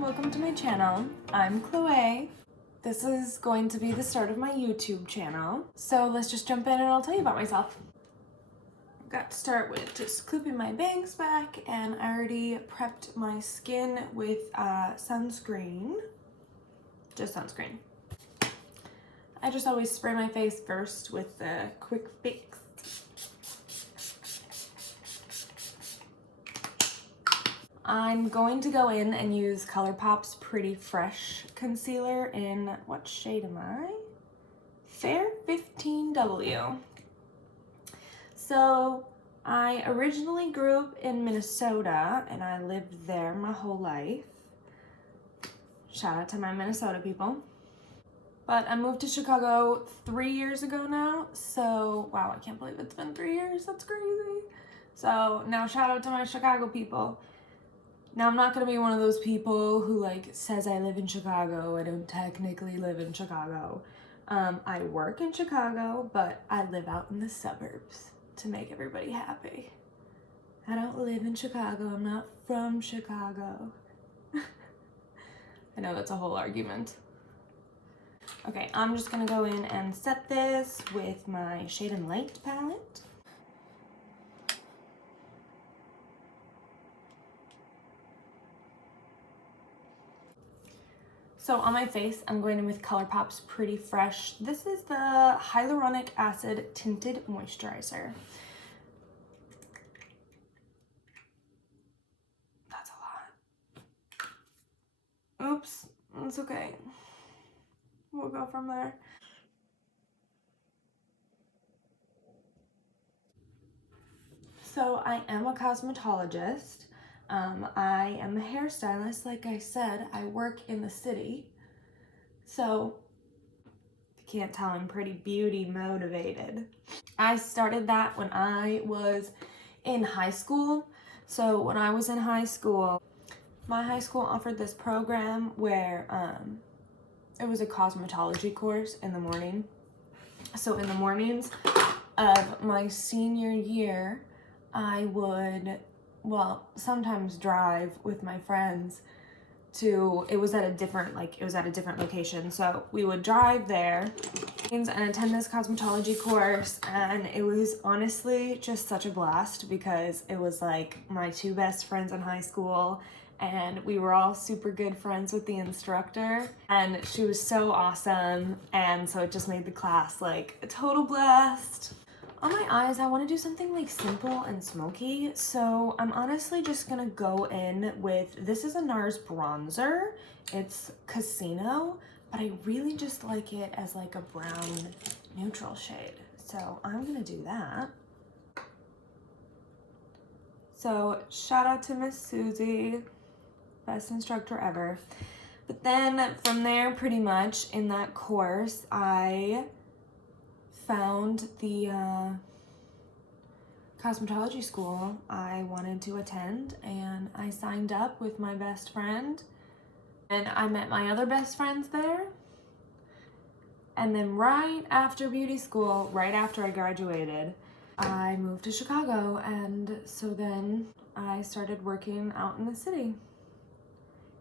everyone, welcome to my channel. I'm Chloe. This is going to be the start of my YouTube channel. So let's just jump in and I'll tell you about myself. I've got to start with just clipping my bangs back, and I already prepped my skin with sunscreen. Just sunscreen. I just always spray my face first with the Quick Fix. I'm going to go in and use Colourpop's Pretty Fresh concealer in, what shade am I? Fair 15W. So I originally grew up in Minnesota and I lived there my whole life. Shout out to my Minnesota people. But I moved to Chicago 3 years ago now. So, wow, I can't believe it's been 3 years. That's crazy. So now shout out to my Chicago people. Now, I'm not going to be one of those people who, like, says I live in Chicago. I don't technically live in Chicago. I work in Chicago, but I live out in the suburbs to make everybody happy. I don't live in Chicago. I'm not from Chicago. I know that's a whole argument. Okay, I'm just going to go in and set this with my Shade and Light palette. So on my face, I'm going in with Colourpop's Pretty Fresh. This is the Hyaluronic Acid Tinted Moisturizer. That's a lot. Oops, it's okay. We'll go from there. So I am a cosmetologist. I am a hairstylist. Like I said, I work in the city. So, if you can't tell, I'm pretty beauty motivated. I started that when I was in high school. So when I was in high school, my high school offered this program where it was a cosmetology course in the morning. So in the mornings of my senior year, I would, well, sometimes drive with my friends to, it was at a different location. So we would drive there and attend this cosmetology course, and it was honestly just such a blast because it was like my two best friends in high school, and we were all super good friends with the instructor, and she was so awesome, and so it just made the class like a total blast. On my eyes, I want to do something like simple and smoky, so I'm honestly just gonna go in with, this is a Nars Bronzer. It's Casino, but I really just like it as like a brown neutral shade. So I'm gonna do that. So shout out to Miss Susie, best instructor ever. But then from there, pretty much in that course, I found the cosmetology school I wanted to attend, and I signed up with my best friend, and I met my other best friends there. And then right after beauty school, right after I graduated, I moved to Chicago, and so then I started working out in the city.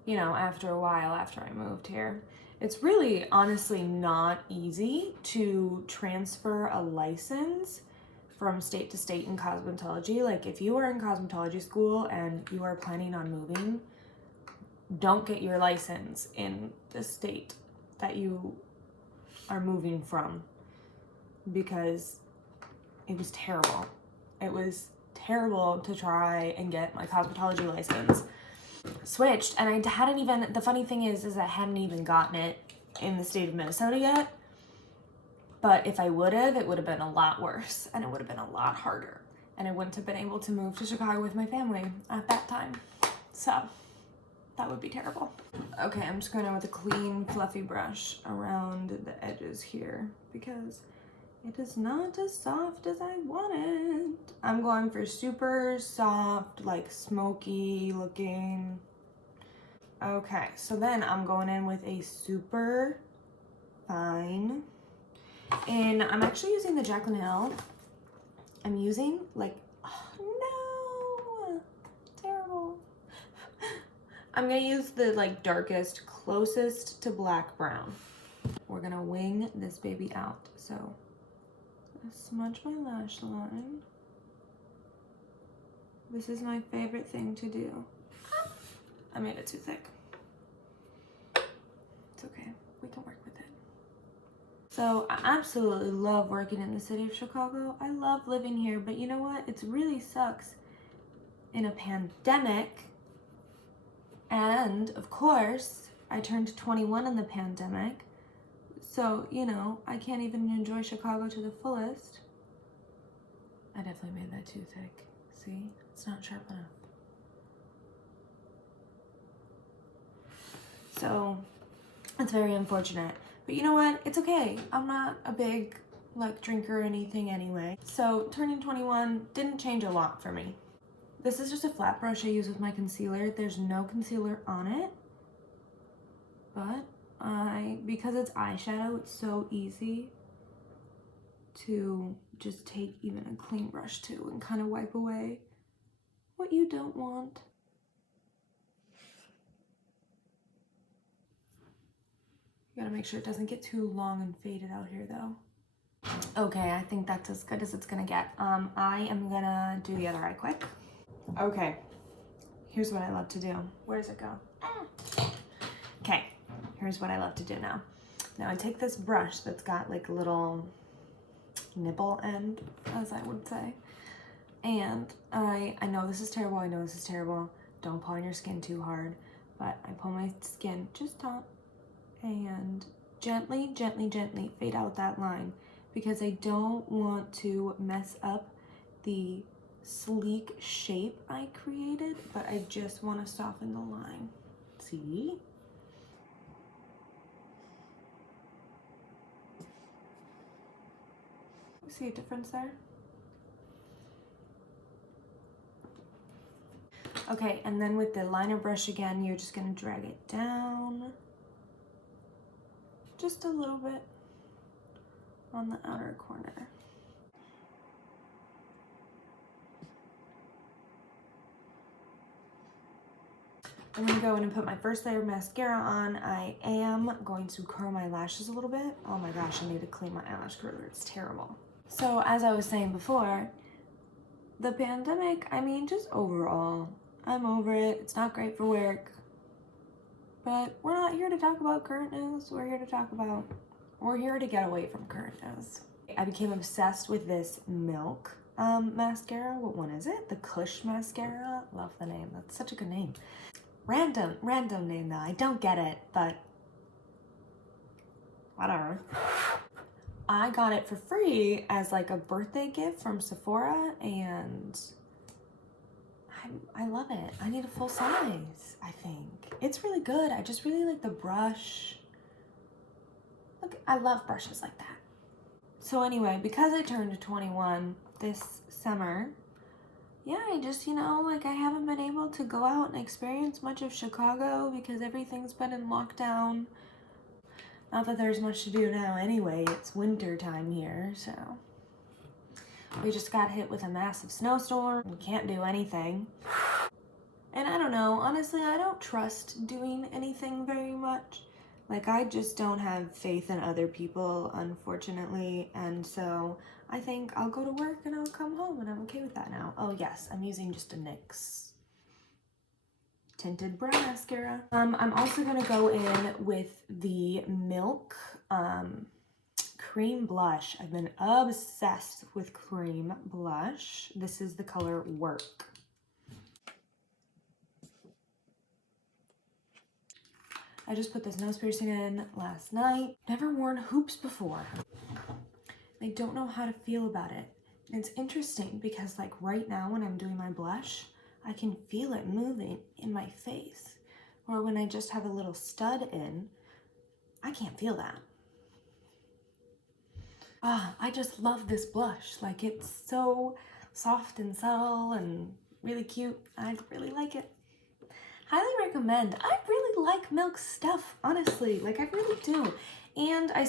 You know, after a while after I moved here. It's really honestly not easy to transfer a license from state to state in cosmetology. Like, if you are in cosmetology school and you are planning on moving, don't get your license in the state that you are moving from, because it was terrible. It was terrible to try and get my cosmetology license switched, and I hadn't even, the funny thing is I hadn't even gotten it in the state of Minnesota yet. But if I would have, it would have been a lot worse, and it would have been a lot harder, and I wouldn't have been able to move to Chicago with my family at that time. So that would be terrible. Okay, I'm just going in with a clean, fluffy brush around the edges here because it is not as soft as I wanted. I'm going for super soft, like smoky looking. Okay, so then I'm going in with a super fine, and I'm actually using the Jaclyn L. I'm using like, oh no, terrible. I'm gonna use the like darkest, closest to black brown. We're gonna wing this baby out. So I smudge my lash line. This is my favorite thing to do. I made it too thick. It's okay, we can work with it. So I absolutely love working in the city of Chicago. I love living here, but you know what? It really sucks in a pandemic. And of course, I turned 21 in the pandemic. So, you know, I can't even enjoy Chicago to the fullest. I definitely made that too thick. See? It's not sharp enough. So, it's very unfortunate. But you know what? It's okay. I'm not a big, like, drinker or anything anyway. So, turning 21 didn't change a lot for me. This is just a flat brush I use with my concealer. There's no concealer on it. But because it's eyeshadow, it's so easy to just take even a clean brush too and kind of wipe away what you don't want. You gotta make sure it doesn't get too long and faded out here though. Okay, I think that's as good as it's gonna get. I am gonna do the other eye quick. Okay, here's what I love to do. Where does it go? Okay, here's what I love to do now. Now I take this brush that's got like a little nipple end, as I would say. And I know this is terrible, I know this is terrible. Don't pull on your skin too hard. But I pull my skin just top and gently, gently, gently fade out that line because I don't want to mess up the sleek shape I created, but I just want to soften the line. See? See a difference there? Okay, and then with the liner brush again, you're just gonna drag it down just a little bit on the outer corner. I'm gonna go in and put my first layer of mascara on. I am going to curl my lashes a little bit. Oh my gosh, I need to clean my eyelash curler, it's terrible. So as I was saying before, the pandemic, I mean, just overall, I'm over it. It's not great for work, but we're not here to talk about current news. We're here to get away from current news. I became obsessed with this Milk mascara. What one is it? The Kush mascara. Love the name. That's such a good name. Random name though. I don't get it, but whatever. I got it for free as like a birthday gift from Sephora, and I love it. I need a full size, I think. It's really good. I just really like the brush. Look, I love brushes like that. So anyway, because I turned 21 this summer, yeah, I just, you know, like I haven't been able to go out and experience much of Chicago because everything's been in lockdown. Not that there's much to do now anyway, it's winter time here, so. We just got hit with a massive snowstorm. We can't do anything. And I don't know, honestly, I don't trust doing anything very much. Like, I just don't have faith in other people, unfortunately, and so I think I'll go to work and I'll come home, and I'm okay with that now. Oh yes, I'm using just a NYX tinted brow mascara. I'm also gonna go in with the Milk cream blush. I've been obsessed with cream blush. This is the color Werk. I just put this nose piercing in last night. Never worn hoops before. I don't know how to feel about it. It's interesting because like right now when I'm doing my blush, I can feel it moving in my face. Or when I just have a little stud in, I can't feel that. I just love this blush. Like, it's so soft and subtle and really cute. I really like it. Highly recommend. I really like Milk stuff, honestly. Like, I really do. And I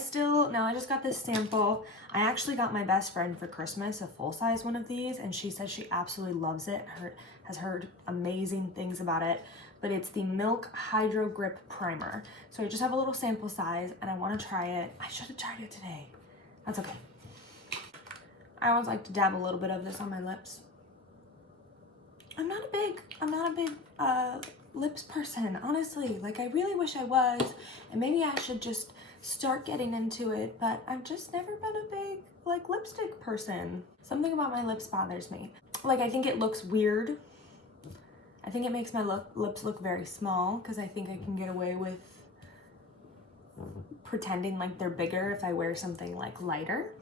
just got this sample. I actually got my best friend for Christmas a full-size one of these, and she says she absolutely loves it. Has heard amazing things about it, but it's the Milk Hydro Grip Primer. So I just have a little sample size, and I want to try it. I should have tried it today. That's okay. I always like to dab a little bit of this on my lips. I'm not a big lips person, honestly. Like, I really wish I was, and maybe I should just start getting into it, but I've just never been a big, like, lipstick person. Something about my lips bothers me. Like, I think it looks weird. I think it makes my lips look very small, because I think I can get away with pretending like they're bigger if I wear something, like, lighter.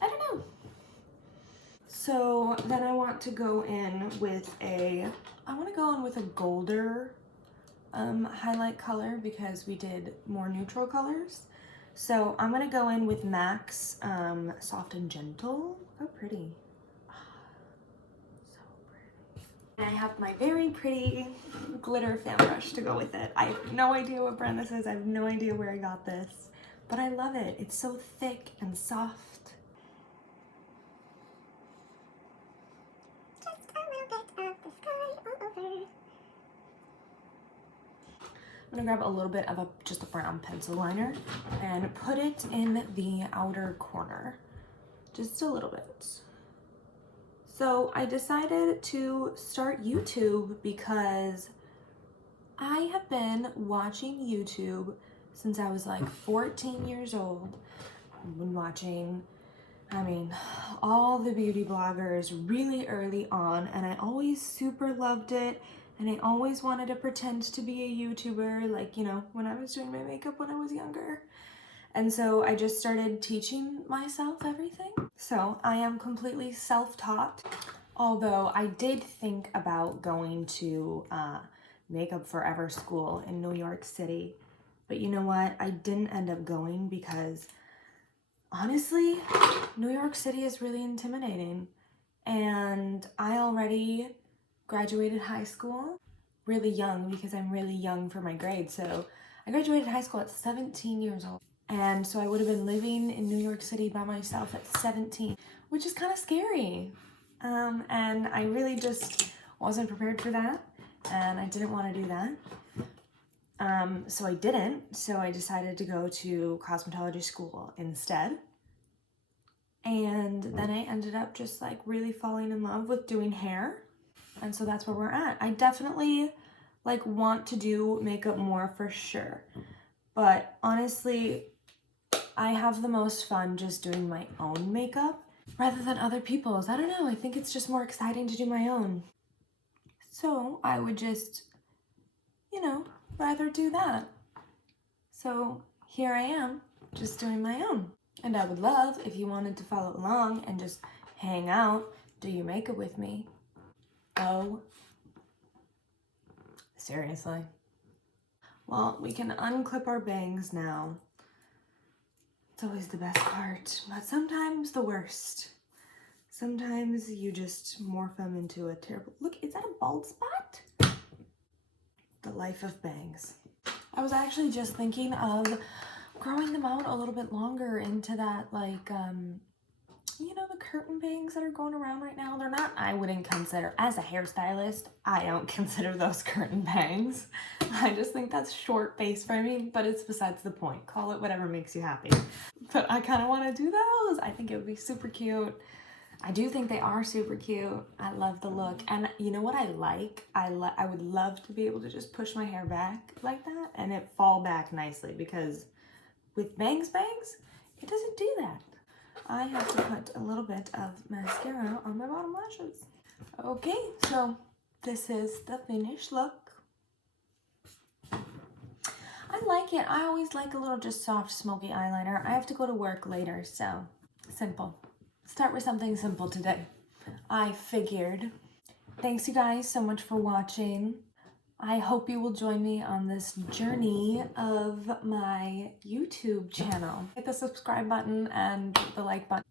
I don't know. So then I want to go in with a golder highlight color, because we did more neutral colors. So I'm gonna go in with M.A.C Soft and Gentle. Oh, pretty. So pretty. And I have my very pretty glitter fan brush to go with it. I have no idea what brand this is. I have no idea where I got this, but I love it. It's so thick and soft. I'm gonna grab a little bit of just a brown pencil liner and put it in the outer corner, just a little bit. So I decided to start YouTube because I have been watching YouTube since I was like 14 years old. I've been watching, I mean, all the beauty bloggers really early on, and I always super loved it. And I always wanted to pretend to be a YouTuber, like, you know, when I was doing my makeup when I was younger. And so I just started teaching myself everything. So I am completely self-taught, although I did think about going to Makeup Forever school in New York City. But you know what? I didn't end up going because, honestly, New York City is really intimidating. And I already graduated high school really young, because I'm really young for my grade. So I graduated high school at 17 years old. And so I would have been living in New York City by myself at 17, which is kind of scary. And I really just wasn't prepared for that. And I didn't want to do that. So I didn't. So I decided to go to cosmetology school instead. And then I ended up just like really falling in love with doing hair. And so that's where we're at. I definitely like want to do makeup more for sure. But honestly, I have the most fun just doing my own makeup rather than other people's. I don't know, I think it's just more exciting to do my own. So I would just, you know, rather do that. So here I am, just doing my own. And I would love if you wanted to follow along and just hang out, do your makeup with me. Oh, seriously. Well, we can unclip our bangs now. It's always the best part, but sometimes the worst. Sometimes you just morph them into a terrible... Look, is that a bald spot? The life of bangs. I was actually just thinking of growing them out a little bit longer into that, like, you know, the curtain bangs that are going around right now. They're not, I wouldn't consider, as a hairstylist, I don't consider those curtain bangs. I just think that's short face framing, but it's besides the point. Call it whatever makes you happy. But I kind of want to do those. I think it would be super cute. I do think they are super cute. I love the look. And you know what I like? I would love to be able to just push my hair back like that and it fall back nicely, because with bangs, it doesn't do that. I have to put a little bit of mascara on my bottom lashes. Okay, so this is the finished look. I like it. I always like a little just soft, smoky eyeliner. I have to go to work later, so simple. Start with something simple today, I figured. Thanks you guys so much for watching. I hope you will join me on this journey of my YouTube channel. Hit the subscribe button and the like button.